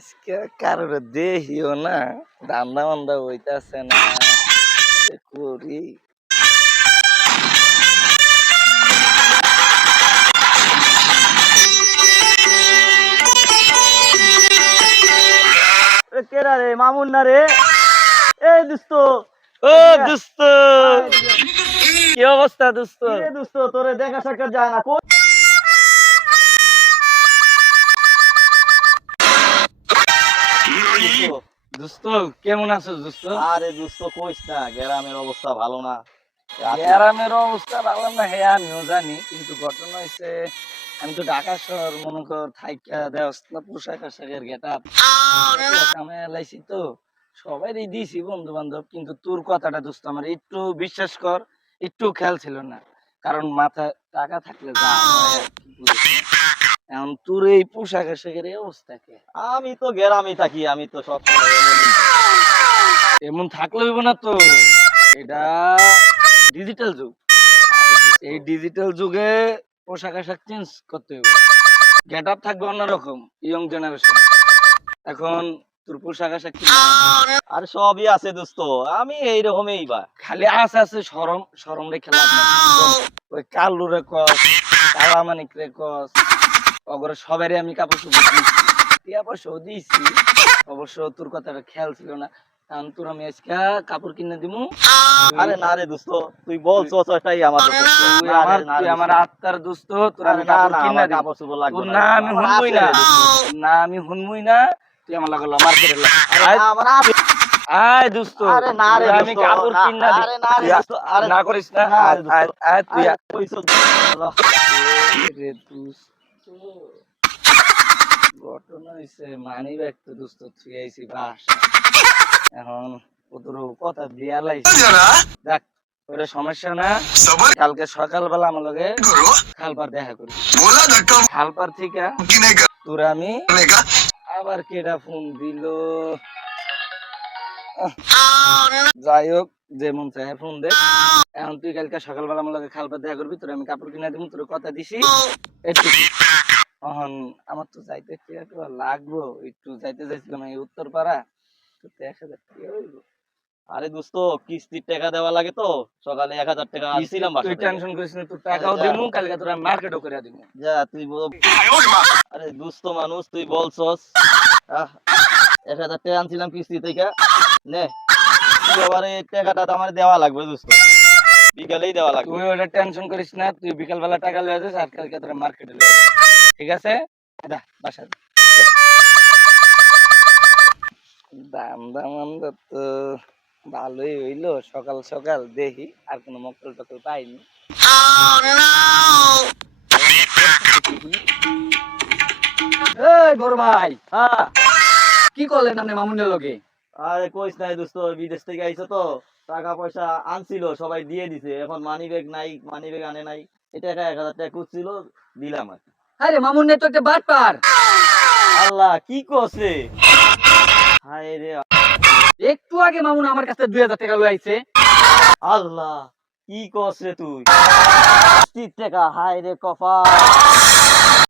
আজকে কারোর দেহিও না, ধান্দা মান্দা হইতাছে না। কি করি কেরা রে মামুন না রে? এই দোস্ত, ও দোস্ত, কি অবস্থা দোস্ত? কি রে দোস্ত, তোরে দেখা সাক্ষাৎ যায় না। দোস্ত কেমন আছো দোস্ত? আরে দোস্ত কইস না, গ্রামের অবস্থা ভালো না। গ্রামের অবস্থা ভালো না, হ্যাঁ আমিও জানি, কিন্তু ঘটনা হয়েছে আমি তো ঢাকা শহর মনে কর থাইকা দেওয়া পোশাক আশাকের গেটআপ আমি এলাইছি তো সবাই দিয়েছি বন্ধু বান্ধব, কিন্তু তোর কথাটা দোস্ত আমার একটু বিশ্বাস কর, একটু খেয়াল ছিল না। কারণ মাথায় টাকা থাকলে যা হয় আর কি বুঝিস না। এখন তোর এই পোশাক আশাকের এই অবস্থা কে? আমি তো গ্রামে থাকি, আমি তো সব সময় এমন থাকলে হইব না তো, এটা ডিজিটাল যুগ। এই ডিজিটাল যুগে পোশাক আশাক চেঞ্জ করতে হবে, গেট আপ থাকবে অন্যরকম, ইয়ং জেনারেশন। এখন তোর পোশাক আশাক কি আর সবই আছে দোস্ত, আমি এইরকমই বা খালি আছে শরম শরম রেখে লাভ নাই। ওই কালু রে কস, কালা মানিক রে কস, অগরে সবারই আমি কাপড় চোপড় দিয়েছি, টিয়া পয়সাও দিয়েছি। অবশ্য তোর কথাটা খেয়াল ছিল না, কারণ তোর আমি আজকে কাপড় কিনে দিমু। আরে না রে দোস্ত, তুই বলছস এটাই আমার যথেষ্ট। তুই আমার আত্মার দোস্ত, তোর আমি কাপড় কিনে দিমু। কাপড় চোপড় লাগবে তোর না আমি হুনমুই না, না আমি হুনমুই না, তুই আমার লাগলো মার্কেটে আয় দোস্ত। আরে না রে আমি কাপড় কিনা দিই। আরে না রে দোস্ত, আরে না করিস না, আয় তুই রে দোস্ত। ঘটনা হইছে মানি ব্যাগ তো দোস্ত তুই আইছি বাস, এখন ও তোর কথা দিয়া লাইছি। দেখ ওটা সমস্যা না, কালকে সকালবেলা আমার লগে খালপার দেখা করি, খালপার থেকে তোর আমি আবার কেডা ফোন দিল, যাই হোক যে মন চায় ফোন দে। এখন তুই কালকে সকালবেলা আমার লগে খালপার দেখা করবি, তোর আমি কাপড় কিনা দিব, তোর কথা দিছি। এখন আমার তো যাইতে একটু লাগবো, একটু যাইতে চাইছিলাম এই উত্তরপাড়া, তো 1000 টাকা হইব। আরে দোস্ত, কিস্তির টাকা দেওয়া লাগে তো, সকালে 1000 টাকা আসছিলাম তুই টেনশন করিস না, তোর টাকাও দিমু, কালকে তোর আমি মার্কেটও করে দিমু। যা তুই আরে দুস্থ মানুষ, তুই বলছস 1000 টাকা আনছিলাম কিস্তি থেকে, নে তুই আবার এই টাকাটা তো আমার দেওয়া লাগবে দোস্ত, বিকালেই দেওয়া লাগবে। তুই ওটা টেনশন করিস না, তুই বিকালবেলা টাকা লয়ে যাস, আর কালকে তোর মার্কেটে লয়ে যাস, ঠিক আছে? দা বাসা দাম দাম তো ভালোই হইলো, সকাল সকাল দেখি আর কোনো মক্কল টকল পাইনি। এই বড় ভাই, কি করলেন আপনি মামুনের লগে? আরে কইস নাই দোস্ত, বিদেশ থেকে আইছো তো, টাকা পয়সা আনছিল সবাই দিয়ে দিছে, এখন মানি ব্যাগ নাই, মানি ব্যাগ আনে নাই, এটা 1000 টাকা খুঁজছিল, দিলাম আর কি। আরে মামুনের তো একটা বাটপার, আল্লাহ কি করছে, হায় রে একটু আগে মামুন আমার কাছে 2000 টাকা লই আইছে। আল্লাহ, কি করছে তুই, কিস্তির টাকা, হায় রে কপাল।